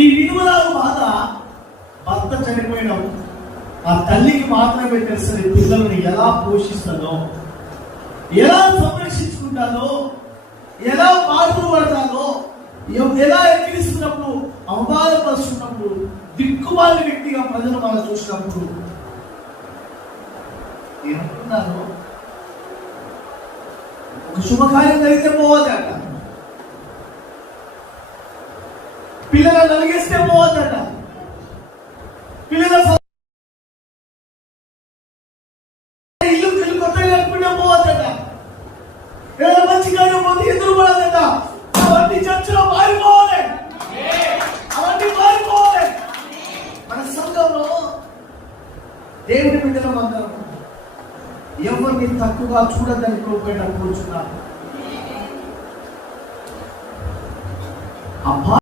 ఈ విధవరాలు బాధ భర్త చనిపోయిన ఆ తల్లికి మాత్రమే తెలుస్తుంది. పిల్లల్ని ఎలా పోషిస్తుందో, ఎలా సంరక్షించుకుంటానో, ఎలా పాటలు పడతానో, ఎలా ఎక్కిరిస్తున్నప్పుడు, అవమానపరుస్తున్నప్పుడు, దిక్కుమాలి వ్యక్తిగా ప్రజలు మనం చూసినప్పుడు ఏమంటున్నారు? ఒక శుభకార్యం జరిగితే పోవద్దట, పిల్లలు నలిగేస్తే పోవద్దట, పిల్లల ఇల్లు కొత్తగా కట్టుకుంటే పోవద్దట, ఏదైనా మంచి కార్యం పోతే ఎదురు పడదట. అవన్నీ చర్చలో మారిపోవాలి, అవన్నీ మారిపోవాలి. మన సంఘంలో దేవుని బిడ్డలం అందరం ఎవరిని తక్కువగా చూడద్దని కోరుకునేటప్పుడు కూర్చున్నాం.